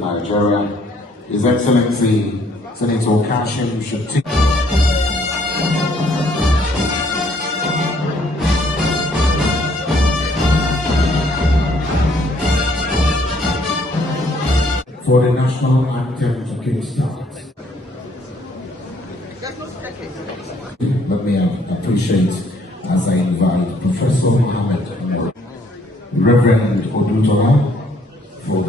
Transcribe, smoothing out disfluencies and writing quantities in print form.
Nigeria, His Excellency Senator Kashim Shettima. For the national anthem to kickstart. Let me appreciate as I invite Professor Mohammed, Reverend Odutola,